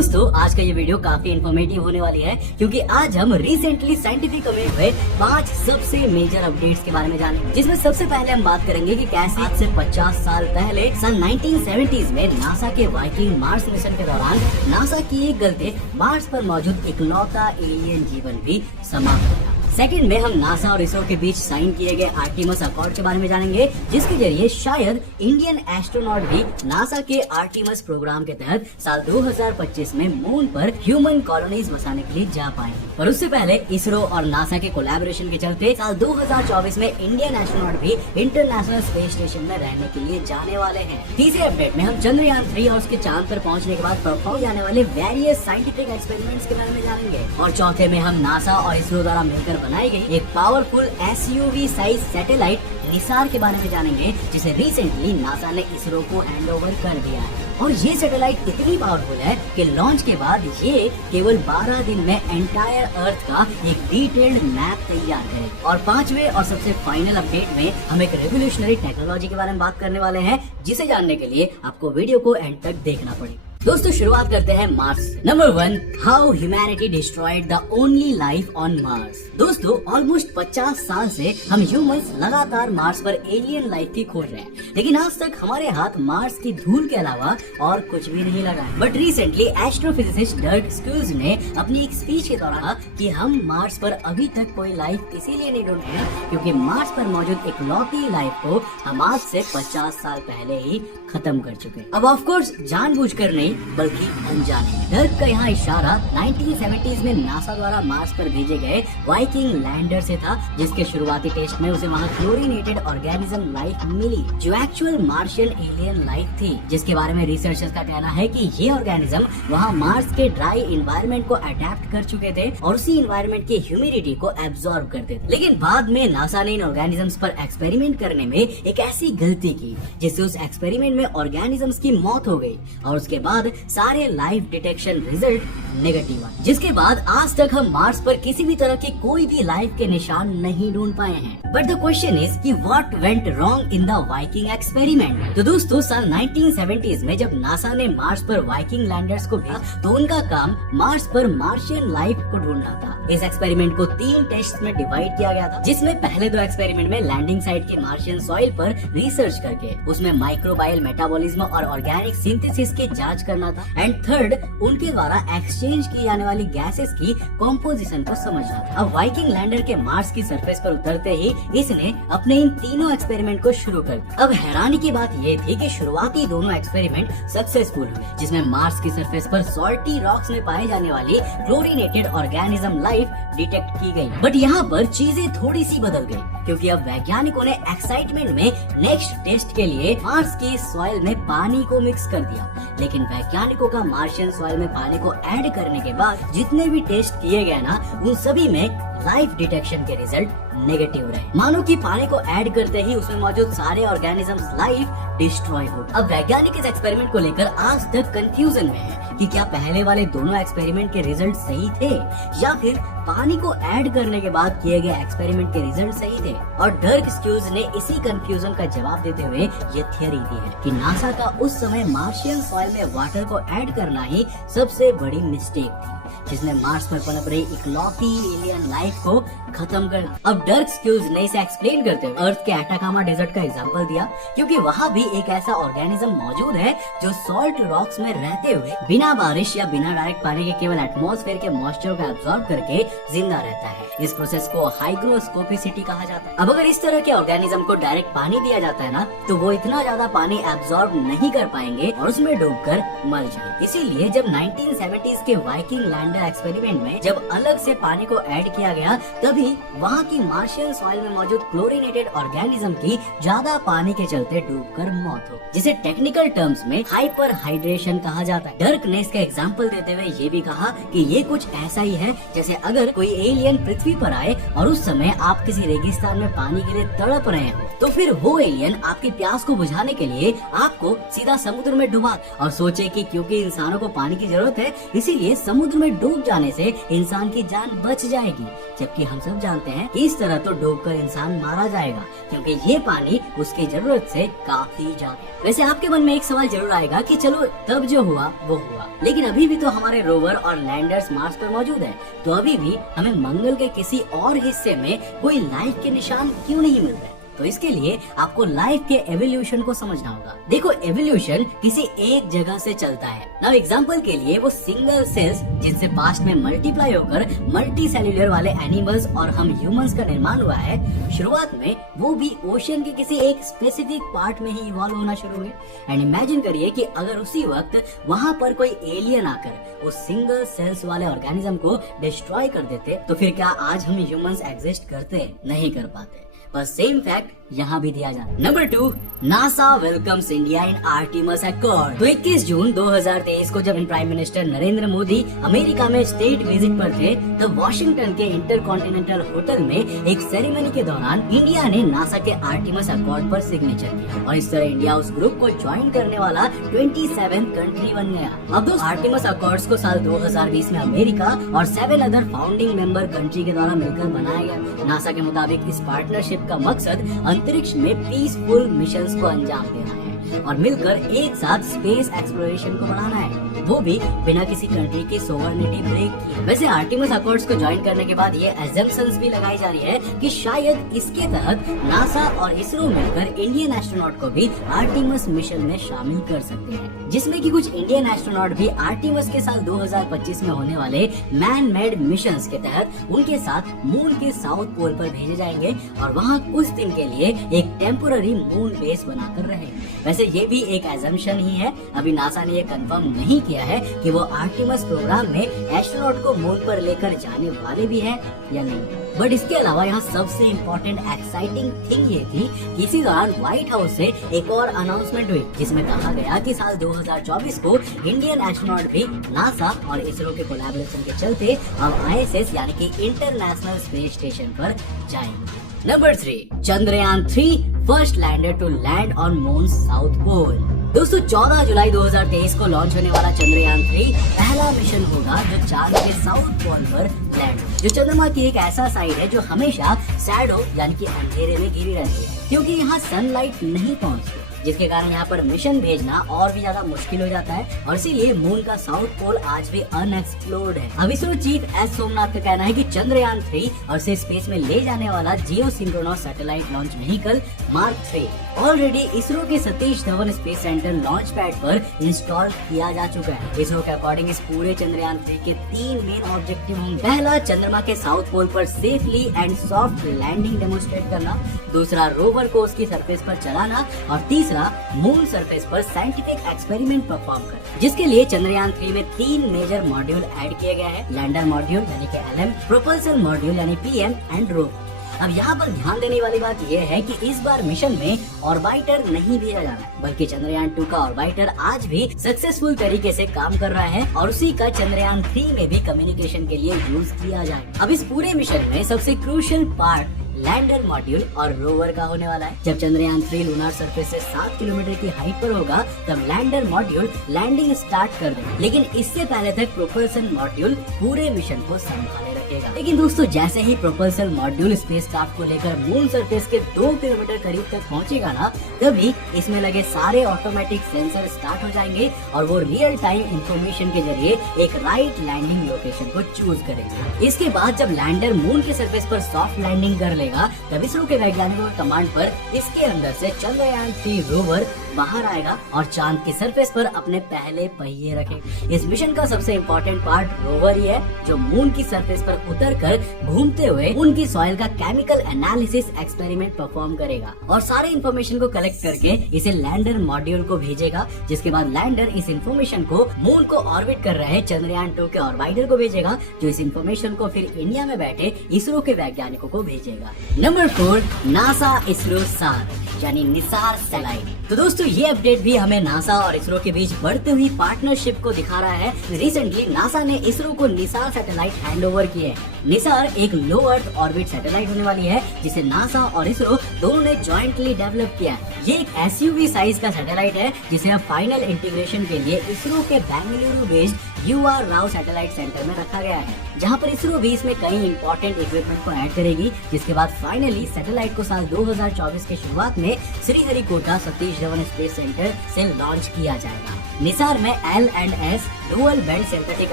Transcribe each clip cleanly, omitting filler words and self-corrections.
दोस्तों आज का ये वीडियो काफी इन्फॉर्मेटिव होने वाली है क्योंकि आज हम रिसेंटली साइंटिफिक में हुए 5 सबसे मेजर अपडेट्स के बारे में जानेंगे, जिसमें सबसे पहले हम बात करेंगे कि कैसे आज से 50 साल पहले सन 1970s में नासा के वाइकिंग मार्स मिशन के दौरान नासा की एक गलती मार्स पर मौजूद इकलौता एलियन जीवन भी समाप्त हो गया। सेकंड में हम नासा और इसरो के बीच साइन किए गए आर्टिमस अकॉर्ड के बारे में जानेंगे, जिसके जरिए शायद इंडियन एस्ट्रोनॉट भी नासा के आर्टिमस प्रोग्राम के तहत साल 2025 में मून पर ह्यूमन कॉलोनीज बसाने के लिए जा पाएंगे। और उससे पहले इसरो और नासा के कोलैबोरेशन के चलते साल 2024 में इंडियन एस्ट्रोनॉट भी इंटरनेशनल स्पेस स्टेशन में रहने के लिए जाने वाले हैं। तीसरे अपडेट में हम चंद्रयान 3 और उसके चांद पर पहुंचने के बाद परफॉर्म जाने वाले वेरियस साइंटिफिक एक्सपेरिमेंट्स के बारे में जानेंगे। और चौथे में हम नासा और इसरो द्वारा मिलकर बनाई गई एक powerful SUV size satellite Nisar के बारे में जानेंगे, जिसे रिसेंटली नासा ने इसरो को हैंडओवर कर दिया है। और ये सैटेलाइट इतनी पावरफुल है कि लॉन्च के बाद ये केवल 12 दिन में एंटायर अर्थ का एक डिटेल्ड मैप तैयार करेगी। और पांचवे और सबसे फाइनल अपडेट में हम एक रेवोल्यूशनरी टेक्नोलॉजी के बारे में बात करने वाले हैं, जिसे जानने के लिए आपको वीडियो को एंड तक देखना पड़ेगा। दोस्तों शुरुआत करते हैं Mars. Number 1, how humanity destroyed the only life on Mars. दोस्तों ऑलमोस्ट 50 साल से हम ह्यूमंस लगातार मार्स पर एलियन लाइफ की खोज रहे हैं, लेकिन आज तक हमारे हाथ मार्स की धूल के अलावा और कुछ भी नहीं लगा है। बट रिसेंटली एस्ट्रोफिजिसिस्ट डर्क स्क्यूज ने अपनी एक स्पीच के दौरान कहा कि हम मार्स पर अभी तक कोई लाइफ इसीलिए नहीं ढूंढ रहे क्योंकि मार्स पर मौजूद इकलौती लाइफ को हम आज से 50 साल पहले ही खत्म कर चुके हैं। अब ऑफ कोर्स जानबूझकर नहीं बल्कि अनजाने। डर्क का यहाँ इशारा 1970s में नासा द्वारा मार्स पर भेजे गए वाइकिंग लैंडर से था, जिसके शुरुआती टेस्ट में उसे वहाँ क्लोरीनेटेड ऑर्गेनिज्म लाइफ मिली जो एक्चुअल मार्शियन एलियन लाइफ थी, जिसके बारे में रिसर्चर्स का कहना है कि ये ऑर्गेनिज्म वहाँ मार्स के ड्राई इन्वायरमेंट को अडेप्ट कर चुके थे और उसी इन्वायरमेंट की ह्यूमिडिटी को एब्जॉर्ब करते थे। लेकिन बाद में नासा ने इन ऑर्गेनिजम्स पर एक्सपेरिमेंट करने में एक ऐसी गलती की जिससे उस एक्सपेरिमेंट में ऑर्गेनिजम्स की मौत हो गई और उसके बाद सारे लाइफ डिटेक्शन रिजल्ट नेगेटिव आए, जिसके बाद आज तक हम मार्स पर किसी भी तरह की कोई भी लाइफ के निशान नहीं ढूंढ पाए हैं। बट द क्वेश्चन इज कि what went wrong in the Viking experiment. तो दोस्तों साल 1970s में जब नासा ने मार्स पर वाइकिंग लैंडर्स को भेजा तो उनका काम मार्स पर मार्शियन लाइफ को ढूंढना था। इस एक्सपेरिमेंट को 3 टेस्ट में डिवाइड किया गया था, जिसमें पहले 2 एक्सपेरिमेंट में लैंडिंग साइट के मार्शियन सॉइल पर रिसर्च करके उसमें माइक्रोबायल मेटाबॉलिज्म और ऑर्गेनिक सिंथेसिस की जांच करना था, एंड थर्ड उनके द्वारा एक्सचेंज की जाने वाली गैसेस की कॉम्पोजिशन को समझना था। अब वाइकिंग लैंडर के मार्स की सरफेस पर उतरते ही इसने अपने इन तीनों एक्सपेरिमेंट को शुरू कर दिया। अब हैरानी की बात यह थी कि शुरुआती दोनों एक्सपेरिमेंट सक्सेसफुल हुए, जिसमें मार्स की सरफेस पर सॉल्टी रॉक्स में पाए जाने वाली क्लोरीनेटेड ऑर्गेनिज्म लाइफ डिटेक्ट की गई। बट यहाँ पर चीजें थोड़ी सी बदल गई, क्योंकि अब वैज्ञानिकों ने एक्साइटमेंट में नेक्स्ट टेस्ट के लिए मार्स की सॉइल में पानी को मिक्स कर दिया। लेकिन वैज्ञानिकों का मार्शियन सॉइल में पानी को ऐड करने के बाद जितने भी टेस्ट किए गए ना, उन सभी में लाइफ डिटेक्शन के रिजल्ट नेगेटिव रहे। मानो कि पानी को ऐड करते ही उसमें मौजूद सारे ऑर्गेनिजम्स लाइफ डिस्ट्रॉय हो। अब वैज्ञानिक इस एक्सपेरिमेंट को लेकर आज तक कंफ्यूजन में है कि क्या पहले वाले दोनों एक्सपेरिमेंट के रिजल्ट सही थे या फिर पानी को ऐड करने के बाद किए गए एक्सपेरिमेंट के रिजल्ट सही थे। और डर्क स्क्यूज ने इसी कंफ्यूजन का जवाब देते हुए ये थियरी दी है कि नासा का उस समय मार्शियन सॉइल में वाटर को ऐड करना ही सबसे बड़ी मिस्टेक थी, जिसने मार्स पर पनप रही इकलौती एलियन लाइफ को खत्म कर। अब डर्क स्क्यूज ने इसे एक्सप्लेन करते हुए अर्थ के एटाकामा डेजर्ट का एग्जांपल दिया, क्योंकि वहाँ भी एक ऐसा ऑर्गेनिज्म मौजूद है जो सॉल्ट रॉक्स में रहते हुए बिना बारिश या बिना डायरेक्ट पानी के केवल एटमॉस्फेयर के मॉइस्चर को एब्जॉर्ब करके जिंदा रहता है। इस प्रोसेस को हाइग्रोस्कोपिसिटी कहा जाता है। अब अगर इस तरह के ऑर्गेनिज्म को डायरेक्ट पानी दिया जाता है ना, तो वो इतना ज्यादा पानी एब्जॉर्ब नहीं कर पाएंगे और उसमें डूबकर मर जाएंगे। इसीलिए जब 1970s के वाइकिंग लैंडर एक्सपेरिमेंट में जब अलग से पानी को ऐड किया गया, तभी वहाँ की मार्शियन सॉइल में मौजूद क्लोरीनेटेड ऑर्गेनिज्म की ज्यादा पानी के चलते डूबकर मौत हो, जिसे टेक्निकल टर्म्स में हाइपर हाइड्रेशन कहा जाता है। डर्क ने इसका एग्जांपल देते हुए ये भी कहा कि ये कुछ ऐसा ही है जैसे अगर कोई एलियन पृथ्वी पर आए और उस समय आप किसी रेगिस्तान में पानी के लिए तड़प रहे हैं, तो फिर वो एलियन आपकी प्यास को बुझाने के लिए आपको सीधा समुद्र में डुबा और सोचे कि क्योंकि इंसानों को पानी की जरूरत है इसीलिए समुद्र में डूब जाने से इंसान की जान बच जाएगी, जबकि हम सब जानते हैं कि इस तरह तो डूबकर इंसान मारा जाएगा, क्योंकि ये पानी उसकी जरूरत से काफी ज्यादा। वैसे आपके मन में एक सवाल जरूर आएगा कि चलो तब जो हुआ वो हुआ, होगा। लेकिन अभी भी तो हमारे रोवर और लैंडर्स मार्स पर मौजूद है, तो अभी भी हमें मंगल के किसी और हिस्से में कोई लाइफ के निशान क्यों नहीं मिल रहे? तो इसके लिए आपको लाइफ के एवोल्यूशन को समझना होगा। देखो, एवोल्यूशन किसी एक जगह से चलता है। नाउ एग्जांपल के लिए वो सिंगल सेल्स जिनसे पास्ट में मल्टीप्लाई होकर मल्टी सेल्यूलर वाले एनिमल्स और हम ह्यूमंस का निर्माण हुआ है, शुरुआत में वो भी ओशन के किसी एक स्पेसिफिक पार्ट में ही इवॉल्व होना शुरू हुए। एंड इमेजिन करिए कि अगर उसी वक्त वहाँ पर कोई एलियन आकर उस सिंगल सेल्स वाले ऑर्गेनिज्म को डिस्ट्रॉय कर देते, तो फिर क्या आज हम ह्यूमंस एग्जिस्ट करते? नहीं कर पाते। पर सेम फैक्ट यहाँ भी दिया जाता है। Number 2, NASA welcomes India in Artemis accord. तो 21 जून 2023 को जब prime minister Narendra Modi America में स्टेट विजिट पर थे, तब वॉशिंगटन के इंटरकॉन्टिनेंटल होटल में एक सेरेमनी के दौरान इंडिया ने नासा के आर्टिमस अकॉर्ड पर सिग्नेचर किया और इस तरह इंडिया उस ग्रुप को ज्वाइन करने वाला 27 कंट्री बन गया। अब दोस्तों, आर्टिमस अकॉर्ड्स को साल 2020 में अमेरिका और 7 अदर फाउंडिंग मेंबर कंट्री के द्वारा मिलकर बनाया गया। नासा के मुताबिक इस पार्टनरशिप का मकसद अंतरिक्ष में पीसफुल मिशंस को अंजाम देना है और मिलकर एक साथ स्पेस एक्सप्लोरेशन को बढ़ाना है, वो भी बिना किसी कंट्री की सोवरेनिटी ब्रेक किए। वैसे आर्टिमस अकॉर्ड्स को ज्वाइन करने के बाद ये एजम्पशंस भी लगाई जा रही है कि शायद इसके तहत नासा और इसरो मिलकर इंडियन एस्ट्रोनॉट को भी आर्टिमस मिशन में शामिल कर सकते हैं, जिसमें कि कुछ इंडियन एस्ट्रोनॉट भी आर्टिमस के साल 2025 में होने वाले मैन मेड मिशंस के तहत उनके साथ मून के साउथ पोल पर भेजे जाएंगे और वहाँ कुछ दिन के लिए एक टेम्पोररी मून बेस बनाकर रहेंगे। वैसे ये भी एक एजम्पशन ही है, अभी नासा ने ये कंफर्म नहीं किया है कि वो आर्टिमस प्रोग्राम में एस्ट्रोनॉट को मून पर लेकर जाने वाले भी है या नहीं। बट इसके अलावा यहाँ सबसे इम्पोर्टेंट एक्साइटिंग थिंग ये थी कि इसी दौरान व्हाइट हाउस से एक और अनाउंसमेंट हुई, जिसमें कहा गया कि साल 2024 को इंडियन एस्ट्रोनॉट भी नासा और इसरो के कोलैबोरेशन के चलते अब ISS यानी कि इंटरनेशनल स्पेस स्टेशन पर जाएंगे। Number 3, Chandrayaan 3 first lander to land on moon south pole. दोस्तों, 14 जुलाई 2023 को लॉन्च होने वाला चंद्रयान 3 पहला मिशन होगा जो चांद के साउथ पोल पर लैंड, जो चंद्रमा की एक ऐसा साइड है जो हमेशा शैडो यानी कि अंधेरे में घिरी रहती है, क्योंकि यहाँ सनलाइट नहीं पहुँचती, जिसके कारण यहाँ पर मिशन भेजना और भी ज्यादा मुश्किल हो जाता है और इसीलिए मून का साउथ पोल आज भी अनएक्सप्लोर्ड है। अब इसरो चीफ एस सोमनाथ का कहना है कि चंद्रयान 3 और से स्पेस में ले जाने वाला geosynchronous satellite launch vehicle mark 3 already ISRO के Satish Dhawan Space Centre launch pad पर इंस्टॉल किया जा चुका है। इसरो के अकॉर्डिंग इस पूरे चंद्रयान 3 के 3 मेन ऑब्जेक्टिव होंगे। पहला, चंद्रमा के साउथ पोल पर safely and soft landing demonstrate करना, दूसरा, रोवर को उसकी सरफेस पर चलाना और तीसरा, मून सरफेस पर साइंटिफिक एक्सपेरिमेंट परफॉर्म करना, जिसके लिए चंद्रयान 3 में 3 मेजर मॉड्यूल ऐड किए गए हैं। लैंडर मॉड्यूल यानी कि LM, प्रोपल्सन मॉड्यूल यानी PM एंड रोवर। अब यहाँ पर ध्यान देने वाली बात यह है कि इस बार मिशन में ऑर्बिटर नहीं भेजा जाना है, बल्कि चंद्रयान 2 का ऑर्बिटर आज भी सक्सेसफुल तरीके से काम कर रहा है और उसी का चंद्रयान 3 में भी कम्युनिकेशन के लिए यूज किया जाएगा। अब इस पूरे मिशन में सबसे क्रूशियल पार्ट लैंडर मॉड्यूल और रोवर का होने वाला है। जब चंद्रयान 3 लूनार सरफेस से 7 किलोमीटर की हाइट पर होगा, तब लैंडर मॉड्यूल लैंडिंग स्टार्ट कर देगा, लेकिन इससे पहले तक प्रोपल्सन मॉड्यूल पूरे मिशन को संभाले रखेगा। लेकिन दोस्तों, जैसे ही प्रोपल्सन मॉड्यूल स्पेस क्राफ्ट को लेकर मून सरफेस के 2 किलोमीटर करीब तक पहुंचेगा ना, तभी इसमें लगे सारे ऑटोमेटिक सेंसर स्टार्ट हो जाएंगे और वो रियल टाइम इंफॉर्मेशन के जरिए एक राइट लैंडिंग लोकेशन को चूज करेंगे। इसके बाद जब लैंडर मून के सरफेस पर सॉफ्ट लैंडिंग कर लेगा, तब इसरो के वैज्ञानिकों के कमांड पर इसके अंदर से चंद्रयान 3 रोवर बाहर आएगा और चांद की सरफेस पर अपने पहले पहिए रखेगा। इस मिशन का सबसे इम्पोर्टेंट पार्ट रोवर ही है, जो मून की सरफेस पर उतरकर घूमते हुए उनकी सॉइल का केमिकल एनालिसिस एक्सपेरिमेंट परफॉर्म करेगा और सारे इन्फॉर्मेशन को कलेक्ट करके इसे लैंडर मॉड्यूल को भेजेगा, जिसके बाद लैंडर इस इन्फॉर्मेशन को मून को ऑर्बिट कर रहे चंद्रयान 2 के ऑर्बिटर को भेजेगा, जो इस इन्फॉर्मेशन को फिर इंडिया में बैठे इसरो के वैज्ञानिकों को भेजेगा। नंबर 4, नासा इसरो सार यानी निसार सैटेलाइट। तो दोस्तों, ये अपडेट भी हमें नासा और इसरो के बीच बढ़ती हुई पार्टनरशिप को दिखा रहा है। रिसेंटली नासा ने इसरो को निसार सैटेलाइट हैंड ओवर किए हैं। निसार एक लो अर्थ ऑर्बिट सैटेलाइट होने वाली है, जिसे नासा और इसरो दोनों ने जॉइंटली डेवलप किया है। ये एक SUV साइज का सैटेलाइट है, जिसे अब फाइनल इंटीग्रेशन के लिए इसरो के Bengaluru based UR Rao satellite centre में रखा गया है, जहां पर इसरो भी इसमें कई इंपॉर्टेंट इक्विपमेंट को ऐड करेगी, जिसके बाद फाइनली सैटेलाइट को साल 2024 के शुरुआत में श्रीहरिकोटा सतीश धवन स्पेस सेंटर से लॉन्च किया जाएगा। निसार में L&S dual band synthetic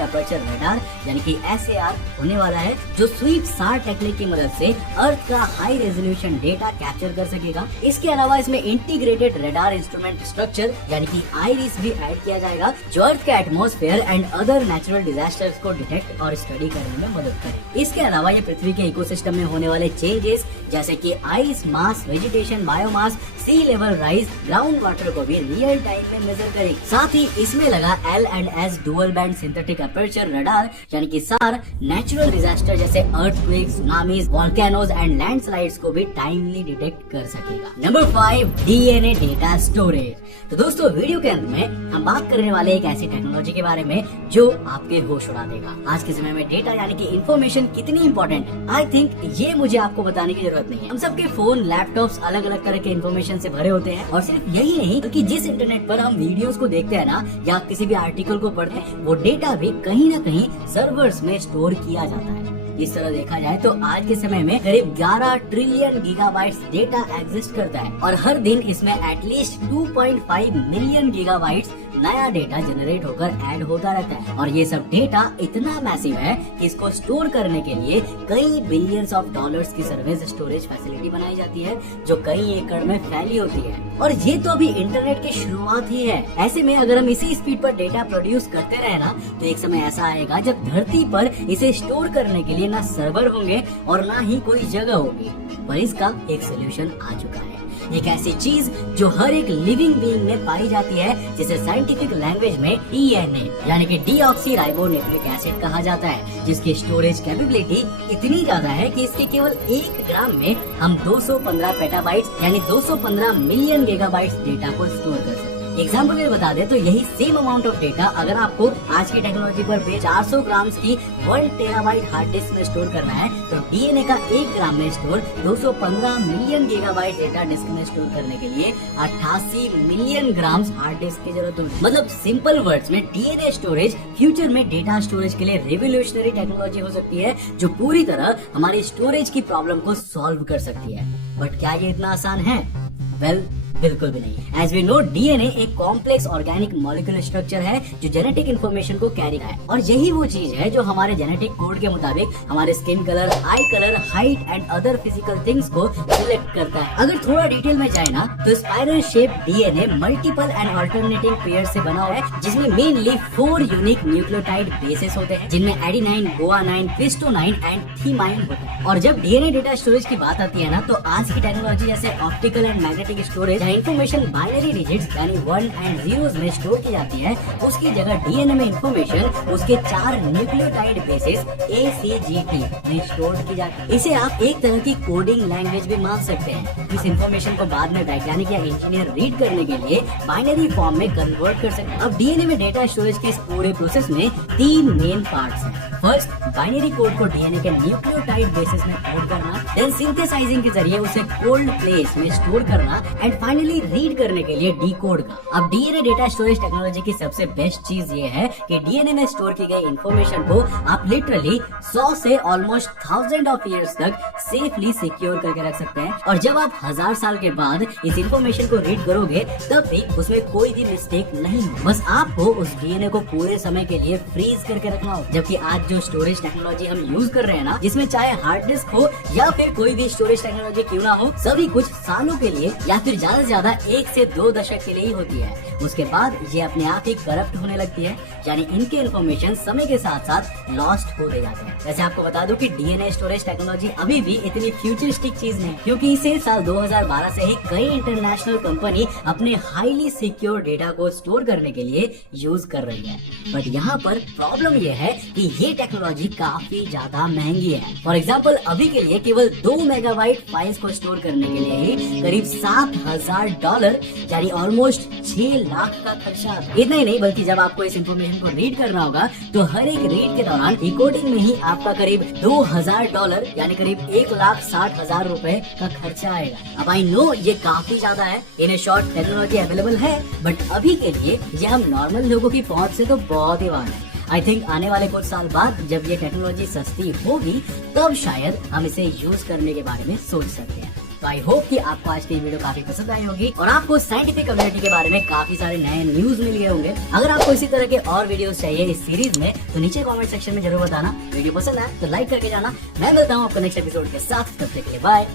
aperture radar यानी कि SAR होने वाला है, जो स्वीप SAR टेक्निक की मदद से अर्थ का हाई रेजोल्यूशन डेटा कैप्चर कर सकेगा। इसके अलावा इसमें इंटीग्रेटेड रडार इंस्ट्रूमेंट स्ट्रक्चर यानी कि आईरिस भी ऐड किया जाएगा, जो अर्थ का atmosphere and other natural disasters को डिटेक्ट और स्टडी करने में मदद करे। इसके अलावा ये पृथ्वी के इकोसिस्टम में होने वाले चेंजेस जैसे कि आइस मास, वेजिटेशन, बायोमास, सी लेवल राइज, ग्राउंड वाटर को भी रियल टाइम में मेजर करेगी। साथ ही इसमें लगा L&S dual band synthetic aperture radar यानी कि SAR नेचुरल डिजास्टर जैसे earthquake, tsunamis, volcanoes and landslides को भी टाइमली डिटेक्ट कर सकेगा। Number 5, DNA data storage. तो दोस्तों वीडियो के अंत में हम बात करने वाले एक ऐसी टेक्नोलॉजी के बारे में जो आपके होश उड़ा देगा। आज के समय में डेटा यानी कि इंफॉर्मेशन कितनी इंपॉर्टेंट है, आई थिंक ये मुझे आपको बताने की जरूरत नहीं है। हम सबके फोन, लैपटॉप्स अलग अलग तरह के इंफॉर्मेशन से भरे होते हैं, और सिर्फ यही नहीं बल्कि जिस इंटरनेट पर हम वीडियोस को देखते हैं ना, या किसी भी आर्टिकल को पढ़ते हैं, वो डेटा भी कहीं ना कहीं सर्वर्स में स्टोर किया जाता है। इस तरह देखा जाए तो आज के समय में करीब 11 ट्रिलियन गीगाबाइट्स डेटा एग्जिस्ट करता है, और हर दिन इसमें एटलीस्ट 2.5 मिलियन गीगाबाइट्स नया डेटा जनरेट होकर ऐड होता रहता है। और ये सब डेटा इतना मैसिव है कि इसको स्टोर करने के लिए कई बिलियंस ऑफ डॉलर्स की सर्विस स्टोरेज फैसिलिटी बनाई जाती है, जो कई एकड़ में फैली होती है। और ये तो अभी इंटरनेट की शुरुआत ही है। ऐसे में अगर हम इसी स्पीड पर डेटा प्रोड्यूस करते रहे ना, तो एक समय ऐसा आएगा जब धरती पर इसे स्टोर करने के लिए ना सर्वर होंगे और ना ही कोई जगह होगी। पर इसका एक सोल्यूशन आ चुका है, एक ऐसी चीज जो हर एक लिविंग बीइंग में पाई जाती है, जिसे साइंटिफिक लैंग्वेज में DNA यानी कि डीऑक्सी राइबोन्यूक्लिक एसिड कहा जाता है, जिसकी स्टोरेज कैपेबिलिटी इतनी ज्यादा है कि इसके केवल 1 ग्राम में हम 215 पेटाबाइट्स यानी 215 मिलियन गीगाबाइट्स डेटा को स्टोर कर सकते हैं। एग्जाम्पल में बता दे तो यही सेम अमाउंट ऑफ डेटा अगर आपको आज की टेक्नोलॉजी पर 400 ग्राम की 1 टेराबाइट हार्ड डिस्क में स्टोर करना है, तो DNA का 1 ग्राम में store 215 million gigabyte data disk में स्टोर करने के लिए 88 मिलियन ग्राम हार्ड डिस्क की जरूरत होगी। मतलब सिंपल वर्ड्स में DNA स्टोरेज फ्यूचर में डेटा स्टोरेज के लिए रेवोल्यूशनरी टेक्नोलॉजी हो सकती है, जो पूरी तरह हमारी स्टोरेज की प्रॉब्लम को सॉल्व कर सकती है। बट क्या ये इतना आसान है? वेल, बिल्कुल भी नहीं। एज वी नो, DNA एक कॉम्प्लेक्स ऑर्गेनिक मॉलिक्यूलर स्ट्रक्चर है जो जेनेटिक इन्फॉर्मेशन को कैरी करता है, और यही वो चीज है जो हमारे जेनेटिक कोड के मुताबिक हमारे skin colour, I colour, height and other physical things को सिलेक्ट करता है। अगर थोड़ा डिटेल में जाए ना, तो spiral shape DNA multiple and alternating pair से बना हुआ है, जिसमें मेनली 4 यूनिक न्यूक्लियोटाइड बेसेस होते हैं, जिनमें एडेनाइन, गुआनाइन, क्रिस्टोनाइन एंड थीमाइन होता है। और जब DNA डेटा स्टोरेज की बात आती है ना, तो आज की टेक्नोलॉजी जैसे optical and magnetic storage, information binary digits यानी 1 एंड 0s में स्टोर की जाती है, उसकी जगह DNA में इंफॉर्मेशन उसके 4 न्यूक्लियोटाइड बेसिस ACGT में स्टोर की जाती है। इसे आप एक तरह की कोडिंग लैंग्वेज भी मान सकते हैं। इस इंफॉर्मेशन को बाद में वैज्ञानिक या इंजीनियर रीड करने के लिए बाइनरी फॉर्म में कन्वर्ट कर सकते हैं। अब DNA में डेटा स्टोरेज के इस पूरे प्रोसेस में 3 मेन पार्ट्स हैं। फर्स्ट, बाइनरी कोड को DNA के न्यूक्लियोटाइड बेसिस में कोड करना, देन सिंथेसाइजिंग के जरिए उसे कोल्ड प्लेस में स्टोर करना, एंड फाइनली रीड करने के लिए डीकोड का। अब DNA डेटा स्टोरेज टेक्नोलॉजी की सबसे बेस्ट चीज ये है कि DNA में स्टोर की गई इंफॉर्मेशन को आप लिटरली 100 से ऑलमोस्ट 1000 ऑफ इयर्स तक सेफली सिक्योर करके रख सकते हैं। और जब आप 1000 साल के बाद इस इंफॉर्मेशन को रीड करोगे, तब भी उसमें कोई भी मिस्टेक नहीं हो। बस आपको उस DNA को पूरे समय के लिए फ्रीज करके रखना हो। जबकि आज जो स्टोरेज टेक्नोलॉजी हम यूज कर रहे हैं ना, जिसमें चाहे हार्ड डिस्क हो या फिर कोई भी स्टोरेज टेक्नोलॉजी क्यों ना हो, सभी कुछ सालों के लिए या फिर ज्यादा से ज्यादा 1 से 2 दशक के लिए ही होती है। उसके बाद ये अपने आप ही करप्ट होने लगती है, यानी इनके इन्फॉर्मेशन समय के साथ साथ लॉस्ट होते जाते हैं। वैसे आपको बता दूं कि DNA स्टोरेज टेक्नोलॉजी अभी भी इतनी फ्यूचरिस्टिक चीज नहीं, क्योंकि इसे साल 2012 से ही कई इंटरनेशनल कंपनी अपने हाईली सिक्योर डेटा को स्टोर करने के लिए यूज कर रही है। बट यहाँ पर प्रॉब्लम ये है कि ये टेक्नोलॉजी काफी ज्यादा महंगी है। फॉर एग्जाम्पल, अभी के लिए केवल 2 मेगाबाइट फाइल्स को स्टोर करने के लिए ही करीब $7000 यानी ऑलमोस्ट 6 लाख का खर्चा। इतना ही नहीं, बल्कि जब आपको इस इंफॉर्मेशन को रीड करना होगा, तो हर एक रीड के दौरान डिकोडिंग में ही आपका करीब $2000 यानी करीब 1,60,000 रुपए का खर्चा आएगा। अब आई नो ये काफी ज्यादा है। इन शॉर्ट टेक्नोलॉजी अवेलेबल है, बट अभी के लिए ये हम नॉर्मल लोगों की पहुंच से तो बहुत ही बाहर है। आई थिंक आने वाले कुछ साल बाद जब ये टेक्नोलॉजी सस्ती होगी, तब शायद हम इसे यूज करने के बारे में सोच सकते हैं। तो आई होप कि आपको आज की वीडियो काफी पसंद आई होगी और आपको साइंटिफिक कम्युनिटी के बारे में काफी सारे नए न्यूज मिल गए होंगे। अगर आपको इसी तरह के और वीडियोस चाहिए इस सीरीज में तो नीचे कमेंट सेक्शन में जरूर बताना। वीडियो पसंद आए तो लाइक करके जाना। मैं मिलता हूँ आपको नेक्स्ट एपिसोड के साथ, तब तक के लिए बाय।